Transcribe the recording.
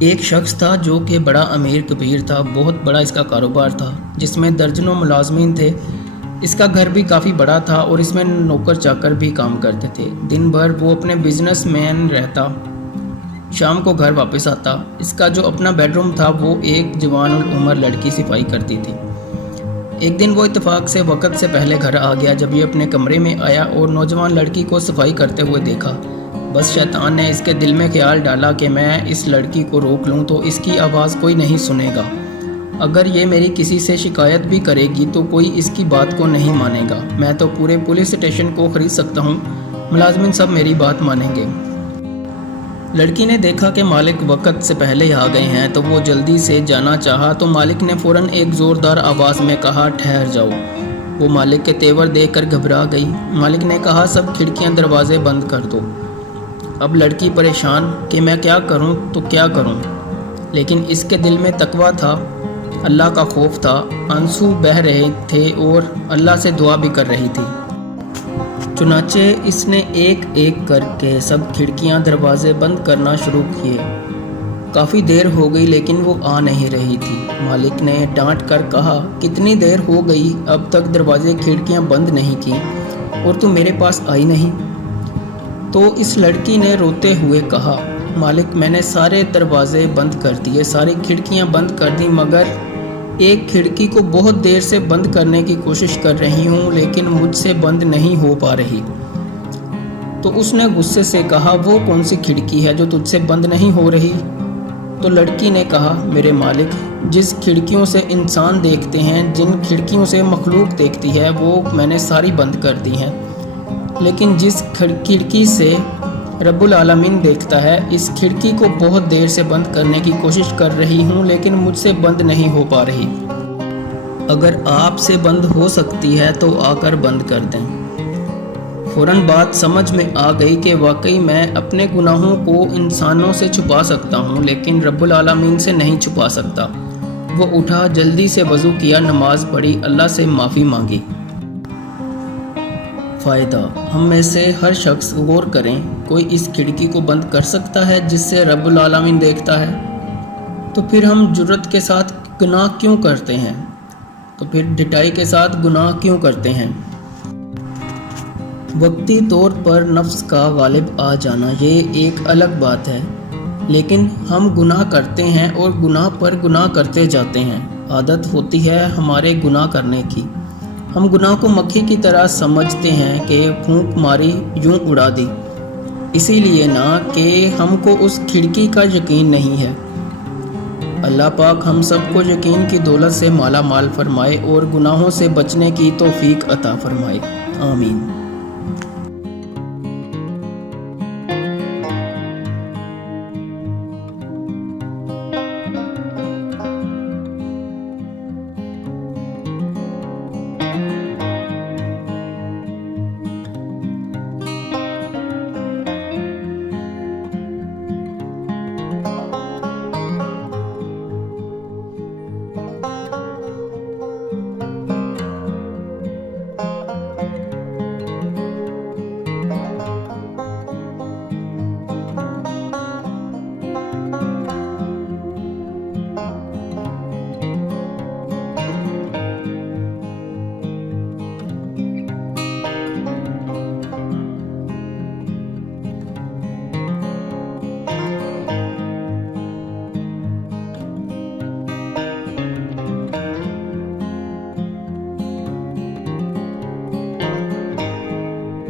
ایک شخص تھا جو کہ بڑا امیر کبیر تھا، بہت بڑا اس کا کاروبار تھا جس میں درجنوں ملازمین تھے۔ اس کا گھر بھی کافی بڑا تھا اور اس میں نوکر چاکر بھی کام کرتے تھے۔ دن بھر وہ اپنے بزنس مین رہتا، شام کو گھر واپس آتا۔ اس کا جو اپنا بیڈ روم تھا وہ ایک جوان العمر لڑکی صفائی کرتی تھی۔ ایک دن وہ اتفاق سے وقت سے پہلے گھر آ گیا۔ جب یہ اپنے کمرے میں آیا اور نوجوان لڑکی کو صفائی کرتے ہوئے دیکھا، بس شیطان نے اس کے دل میں خیال ڈالا کہ میں اس لڑکی کو روک لوں تو اس کی آواز کوئی نہیں سنے گا۔ اگر یہ میری کسی سے شکایت بھی کرے گی تو کوئی اس کی بات کو نہیں مانے گا۔ میں تو پورے پولیس اسٹیشن کو خرید سکتا ہوں، ملازمین سب میری بات مانیں گے۔ لڑکی نے دیکھا کہ مالک وقت سے پہلے ہی آ گئے ہیں تو وہ جلدی سے جانا چاہا تو مالک نے فوراً ایک زوردار آواز میں کہا، ٹھہر جاؤ۔ وہ مالک کے تیور دیکھ کر گھبرا گئی۔ مالک نے کہا، سب کھڑکیاں دروازے بند کر دو۔ اب لڑکی پریشان کہ میں کیا کروں تو کیا کروں، لیکن اس کے دل میں تقویٰ تھا، اللہ کا خوف تھا، آنسو بہہ رہے تھے اور اللہ سے دعا بھی کر رہی تھی۔ چنانچہ اس نے ایک ایک کر کے سب کھڑکیاں دروازے بند کرنا شروع کیے۔ کافی دیر ہو گئی لیکن وہ آ نہیں رہی تھی۔ مالک نے ڈانٹ کر کہا، کتنی دیر ہو گئی، اب تک دروازے کھڑکیاں بند نہیں کی اور تم میرے پاس آئی نہیں؟ تو اس لڑکی نے روتے ہوئے کہا، مالک میں نے سارے دروازے بند کر دیے، ساری کھڑکیاں بند کر دیں، مگر ایک کھڑکی کو بہت دیر سے بند کرنے کی کوشش کر رہی ہوں لیکن مجھ سے بند نہیں ہو پا رہی۔ تو اس نے غصے سے کہا، وہ کون سی کھڑکی ہے جو تجھ سے بند نہیں ہو رہی؟ تو لڑکی نے کہا، میرے مالک، جس کھڑکیوں سے انسان دیکھتے ہیں، جن کھڑکیوں سے مخلوق دیکھتی ہے، وہ میں نے ساری بند کر دی ہیں، لیکن جس کھڑکی سے رب العالمین دیکھتا ہے، اس کھڑکی کو بہت دیر سے بند کرنے کی کوشش کر رہی ہوں لیکن مجھ سے بند نہیں ہو پا رہی۔ اگر آپ سے بند ہو سکتی ہے تو آ کر بند کر دیں۔ فوراً بات سمجھ میں آ گئی کہ واقعی میں اپنے گناہوں کو انسانوں سے چھپا سکتا ہوں لیکن رب العالمین سے نہیں چھپا سکتا۔ وہ اٹھا، جلدی سے وضو کیا، نماز پڑھی، اللہ سے معافی مانگی۔ فائدہ: ہم میں سے ہر شخص غور کریں، کوئی اس کھڑکی کو بند کر سکتا ہے جس سے رب العالمین دیکھتا ہے؟ تو پھر ہم جرأت کے ساتھ گناہ کیوں کرتے ہیں؟ تو پھر ڈٹائی کے ساتھ گناہ کیوں کرتے ہیں؟ وقتی طور پر نفس کا غالب آ جانا یہ ایک الگ بات ہے، لیکن ہم گناہ کرتے ہیں اور گناہ پر گناہ کرتے جاتے ہیں۔ عادت ہوتی ہے ہمارے گناہ کرنے کی۔ ہم گناہ کو مکھی کی طرح سمجھتے ہیں کہ پھونک ماری یوں اڑا دی، اسی لیے نہ کہ ہم کو اس کھڑکی کا یقین نہیں ہے۔ اللہ پاک ہم سب کو یقین کی دولت سے مالا مال فرمائے اور گناہوں سے بچنے کی توفیق عطا فرمائے، آمین۔